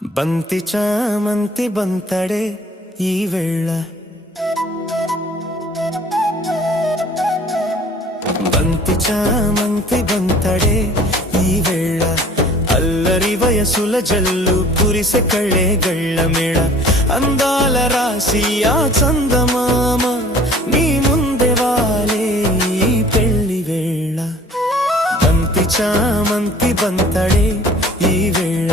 బంతి చామంతి బంతడే ఈ వేళ బంతి చామంతి బంతడే ఈ వేళ అల్లరి వయసుల జల్లు కురిసె కళ్ళే గళ్ళ మేళ అందాల రాసి ఆ చందమామ నీ ముందే వాలే ఈ పెళ్లి వేళ బంతి చామంతి బంతడే ఈ వేళ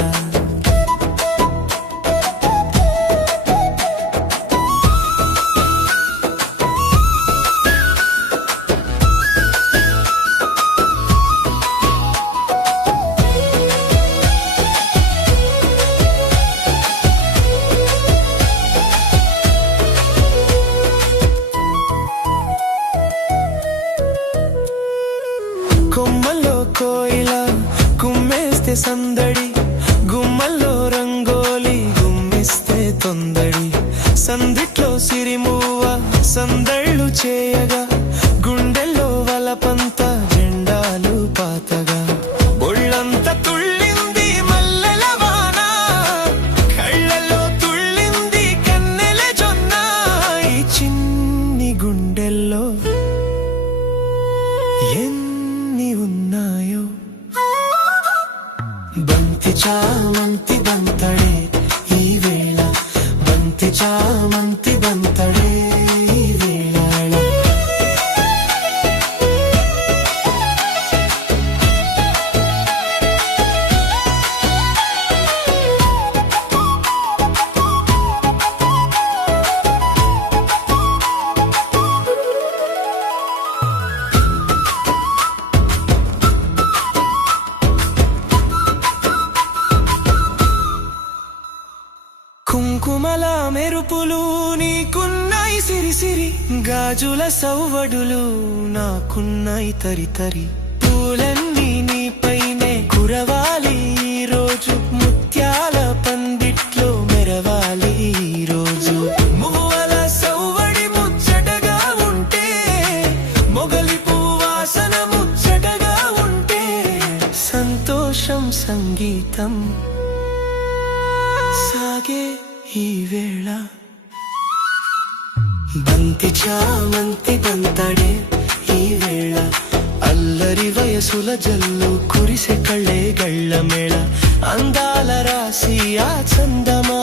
కొమ్మల్లో కోయిల కుమ్మేస్తే సందడి గుమ్మల్లో రంగోలి గుమ్మిస్తే తొందడి సందిట్లో సిరిమూవ సందళ్ళు చేయగా గుండెల్లో వలపంత జెండాలు పాతగా ఒళ్ళంత తుళ్ళింది మల్లెల వాన కళ్ళలో తుళ్ళింది కన్నెల జొన్న ఈ చిన్ని గుండెల్లో ఉన్నాయో బంతి చామంతి బంతడే ఈ వేళ బంతి చామంతి బంతడే ఈ వేళ కుంకుమల మెరుపులు నీకున్నాయి సిరిసిరి గాజుల సవ్వడులు నాకున్నాయి తరితరి పూలన్నీ నీపైనే కురవాలి ఈ రోజు ముత్యాల పందిట్లో మెరవాలి ఈ రోజు మువ్వల సవ్వడి ముచ్చటగా ఉంటే మొగలి పువ్వాసన ముచ్చటగా ఉంటే సంతోషం సంగీతం సాగే ఈ వేళ బంతి చామంతి బంతడే ఈ వేళ అల్లరి వయసుల జల్లు కురిసె కళ్ళే గళ్ళ మేళ అందాల రాసి ఆ చందమా